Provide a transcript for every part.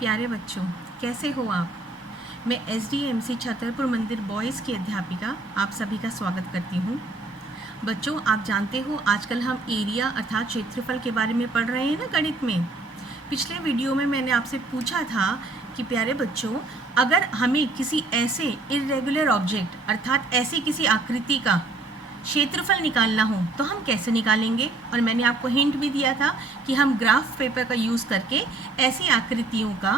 प्यारे बच्चों, कैसे हो आप। मैं SDMC छतरपुर मंदिर बॉयज़ की अध्यापिका आप सभी का स्वागत करती हूँ। बच्चों, आप जानते हो आजकल हम एरिया अर्थात क्षेत्रफल के बारे में पढ़ रहे हैं ना गणित में। पिछले वीडियो में मैंने आपसे पूछा था कि प्यारे बच्चों, अगर हमें किसी ऐसे इर्रेगुलर ऑब्जेक्ट अर्थात ऐसी किसी आकृति का क्षेत्रफल निकालना हो तो हम कैसे निकालेंगे। और मैंने आपको हिंट भी दिया था कि हम ग्राफ पेपर का यूज़ करके ऐसी आकृतियों का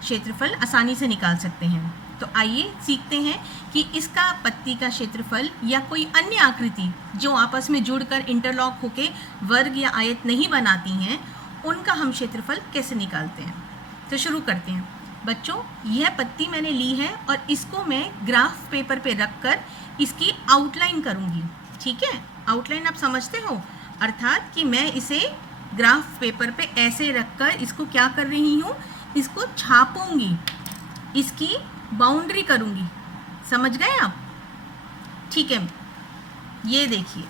क्षेत्रफल आसानी से निकाल सकते हैं। तो आइए सीखते हैं कि इसका पत्ती का क्षेत्रफल या कोई अन्य आकृति जो आपस में जुड़कर इंटरलॉक होकर वर्ग या आयत नहीं बनाती हैं, उनका हम क्षेत्रफल कैसे निकालते हैं। तो शुरू करते हैं बच्चों। यह पत्ती मैंने ली है और इसको मैं ग्राफ पेपर पे रखकर इसकी आउटलाइन करूँगी। ठीक है, आउटलाइन आप समझते हो, अर्थात कि मैं इसे ग्राफ पेपर पे ऐसे रखकर इसको क्या कर रही हूँ, इसको छापूंगी, इसकी बाउंड्री करूँगी। समझ गए आप। ठीक है, ये देखिए,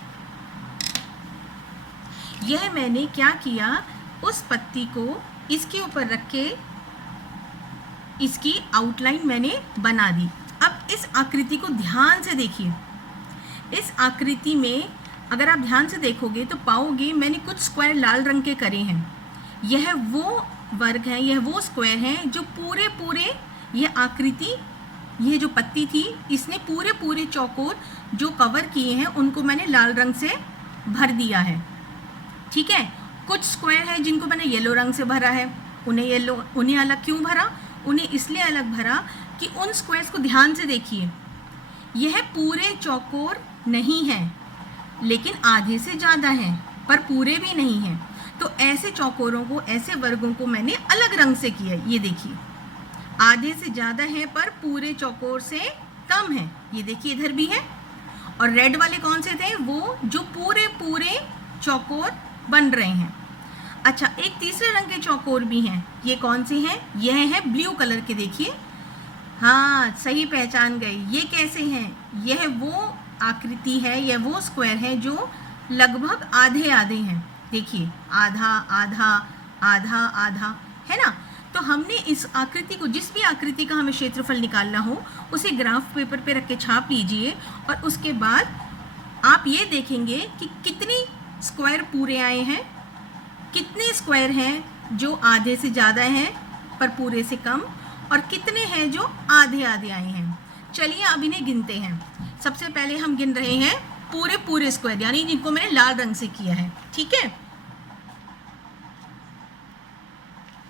यह मैंने क्या किया, उस पत्ती को इसके ऊपर रख के इसकी आउटलाइन मैंने बना दी। अब इस आकृति को ध्यान से देखिए। इस आकृति में अगर आप ध्यान से देखोगे तो पाओगे मैंने कुछ स्क्वायर लाल रंग के करे हैं। यह वो वर्ग है, यह वो स्क्वायर हैं जो पूरे यह आकृति, यह जो पत्ती थी, इसने पूरे चौकोर जो कवर किए हैं उनको मैंने लाल रंग से भर दिया है। ठीक है, कुछ स्क्वायर है जिनको मैंने येलो रंग से भरा है। उन्हें अलग क्यों भरा? उन्हें इसलिए अलग भरा कि उन स्क्वायर्स को ध्यान से देखिए, यह पूरे चौकोर नहीं है लेकिन आधे से ज़्यादा है, पर पूरे भी नहीं हैं। तो ऐसे चौकोरों को, ऐसे वर्गों को मैंने अलग रंग से किया। ये देखिए, आधे से ज़्यादा है पर पूरे चौकोर से कम है। ये देखिए, इधर भी है। और रेड वाले कौन से थे? वो जो पूरे चौकोर बन रहे हैं। अच्छा, एक तीसरे रंग के चौकोर भी हैं। ये कौन से हैं? यह है ब्लू कलर के। देखिए, हाँ, सही पहचान गए। ये कैसे हैं? यह वो आकृति है, यह वो स्क्वायर है जो लगभग आधे हैं। देखिए, आधा आधा आधा आधा, है ना। तो हमने इस आकृति को, जिस भी आकृति का हमें क्षेत्रफल निकालना हो, उसे ग्राफ पेपर पे रख के छाप लीजिए और उसके बाद आप ये देखेंगे कि कितनी स्क्वायर पूरे आए हैं, कितने स्क्वायर हैं जो आधे से ज़्यादा हैं पर पूरे से कम, और कितने हैं जो आधे आए हैं। चलिए अब इन्हें गिनते हैं। सबसे पहले हम गिन रहे हैं पूरे स्क्वायर, यानी जिनको मैंने लाल रंग से किया है। ठीक है,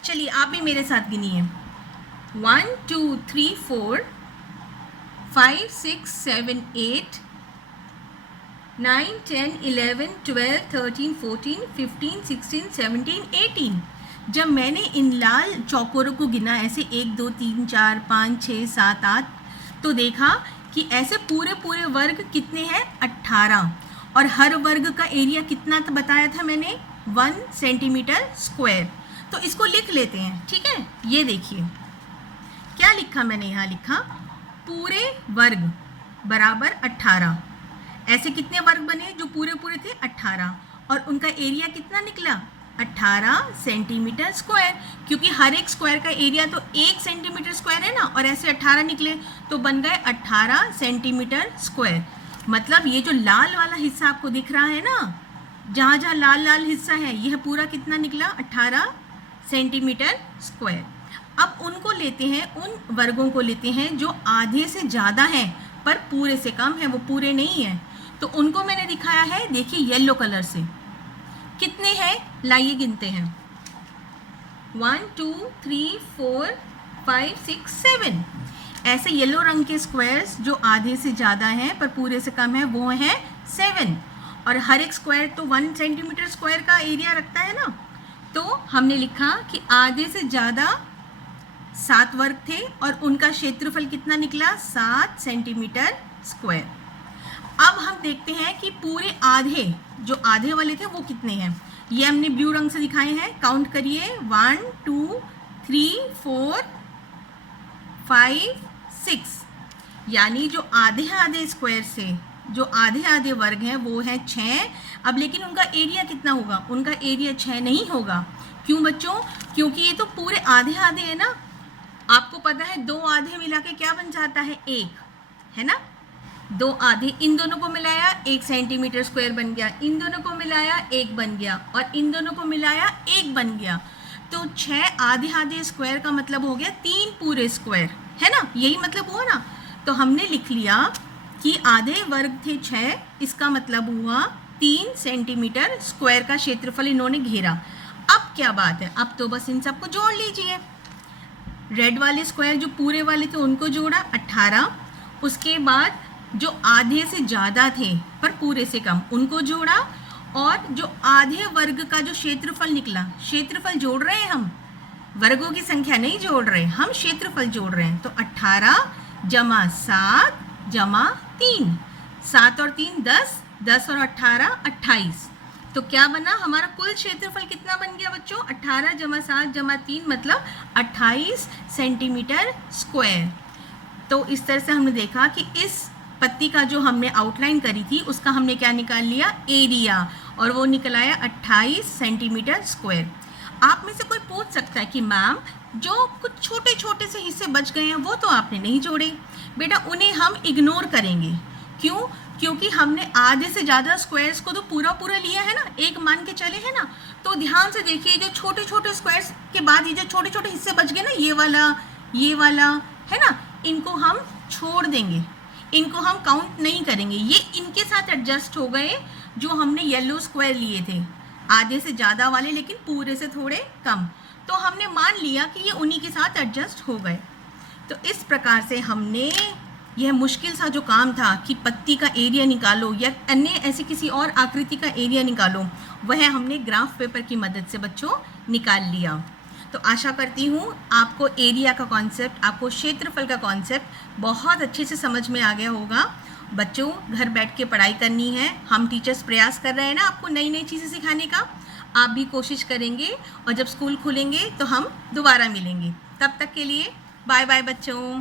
चलिए आप भी मेरे साथ गिनिए। 1 2 3 4 5 6 7 8 9 10 11 12 13 14 15 16 17 18। जब मैंने इन लाल चौकोरों को गिना, ऐसे 1 2 3 4 5 6 7 8, तो देखा कि ऐसे पूरे वर्ग कितने हैं? 18। और हर वर्ग का एरिया कितना बताया था मैंने? 1 सेंटीमीटर स्क्वायर। तो इसको लिख लेते हैं। ठीक है, ये देखिए क्या लिखा मैंने, यहाँ लिखा पूरे वर्ग बराबर 18। ऐसे कितने वर्ग बने जो पूरे थे? 18। और उनका एरिया कितना निकला? 18 सेंटीमीटर स्क्वायर, क्योंकि हर एक स्क्वायर का एरिया तो 1 सेंटीमीटर स्क्वायर है ना। और ऐसे 18 निकले तो बन गए 18 सेंटीमीटर स्क्वायर। मतलब ये जो लाल वाला हिस्सा आपको दिख रहा है ना, जहाँ लाल हिस्सा है, यह पूरा कितना निकला? 18 सेंटीमीटर स्क्वायर। अब उनको लेते हैं, उन वर्गों को लेते हैं जो आधे से ज़्यादा हैं पर पूरे से कम है, वो पूरे नहीं है। तो उनको मैंने दिखाया है, देखिए, येलो कलर से। कितने हैं? लाइए गिनते हैं। 1 2 3 4 5 6 7। ऐसे येलो रंग के स्क्वायर्स जो आधे से ज़्यादा हैं पर पूरे से कम है, वो है 7। और हर एक स्क्वायर तो 1 सेंटीमीटर स्क्वायर का एरिया रखता है ना। तो हमने लिखा कि आधे से ज़्यादा 7 वर्ग थे और उनका क्षेत्रफल कितना निकला? 7 सेंटीमीटर स्क्वायर। अब हम देखते हैं कि पूरे आधे, जो आधे वाले थे, वो कितने हैं। ये हमने ब्लू रंग से दिखाए हैं। काउंट करिए, 1 2 3 4 5 6। यानी जो आधे स्क्वायर से जो आधे वर्ग हैं वो हैं 6। अब लेकिन उनका एरिया कितना होगा? उनका एरिया 6 नहीं होगा। क्यों बच्चों? क्योंकि ये तो पूरे आधे है ना, आपको पता है 2 आधे मिला के क्या बन जाता है, 1, है ना। 2 आधे, इन दोनों को मिलाया 1 सेंटीमीटर स्क्वायर बन गया, इन दोनों को मिलाया 1 बन गया, और इन दोनों को मिलाया 1 बन गया। तो 6 आधे आधे स्क्वायर का मतलब हो गया 3 पूरे स्क्वायर, है ना, यही मतलब हुआ ना। तो हमने लिख लिया कि आधे वर्ग थे 6, इसका मतलब हुआ 3 सेंटीमीटर स्क्वायर का क्षेत्रफल इन्होंने घेरा। अब क्या बात है, अब तो बस इन सबको जोड़ लीजिए। रेड वाले स्क्वायर जो पूरे वाले थे उनको जोड़ा 18, उसके बाद जो आधे से ज़्यादा थे पर पूरे से कम उनको जोड़ा, और जो आधे वर्ग का जो क्षेत्रफल निकला, क्षेत्रफल जोड़ रहे हैं हम, वर्गों की संख्या नहीं जोड़ रहे, हम क्षेत्रफल जोड़ रहे हैं। तो 18 जमा 7 जमा 3, 7 और 3 10, 10 और 18 28। तो क्या बना, हमारा कुल क्षेत्रफल कितना बन गया बच्चों, 18 जमा 7 जमा 3 मतलब 28 सेंटीमीटर स्क्वायर। तो इस तरह से हमने देखा कि इस पत्ती का जो हमने आउटलाइन करी थी उसका हमने क्या निकाल लिया, एरिया, और वो निकल आया 28 सेंटीमीटर स्क्वायर। आप में से कोई पूछ सकता है कि मैम जो कुछ छोटे छोटे से हिस्से बच गए हैं वो तो आपने नहीं जोड़े। बेटा उन्हें हम इग्नोर करेंगे, क्यों, क्योंकि हमने आधे से ज़्यादा स्क्वायर्स को तो पूरा पूरा लिया है ना, एक मान के चले हैं ना। तो ध्यान से देखिए, जो छोटे छोटे स्क्वायर्स के बाद ये जो छोटे छोटे हिस्से बच गए ना, ये वाला है ना, इनको हम छोड़ देंगे, इनको हम काउंट नहीं करेंगे, ये इनके साथ एडजस्ट हो गए जो हमने येलो स्क्वायर लिए थे, आधे से ज़्यादा वाले लेकिन पूरे से थोड़े कम। तो हमने मान लिया कि ये उन्हीं के साथ एडजस्ट हो गए। तो इस प्रकार से हमने यह मुश्किल सा जो काम था कि पत्ती का एरिया निकालो या अन्य ऐसी किसी और आकृति का एरिया निकालो, वह हमने ग्राफ पेपर की मदद से बच्चों निकाल लिया। तो आशा करती हूँ आपको एरिया का कॉन्सेप्ट, आपको क्षेत्रफल का कॉन्सेप्ट बहुत अच्छे से समझ में आ गया होगा। बच्चों घर बैठ के पढ़ाई करनी है, हम टीचर्स प्रयास कर रहे हैं ना आपको नई नई चीज़ें सिखाने का, आप भी कोशिश करेंगे, और जब स्कूल खुलेंगे तो हम दोबारा मिलेंगे। तब तक के लिए बाय बाय बच्चों।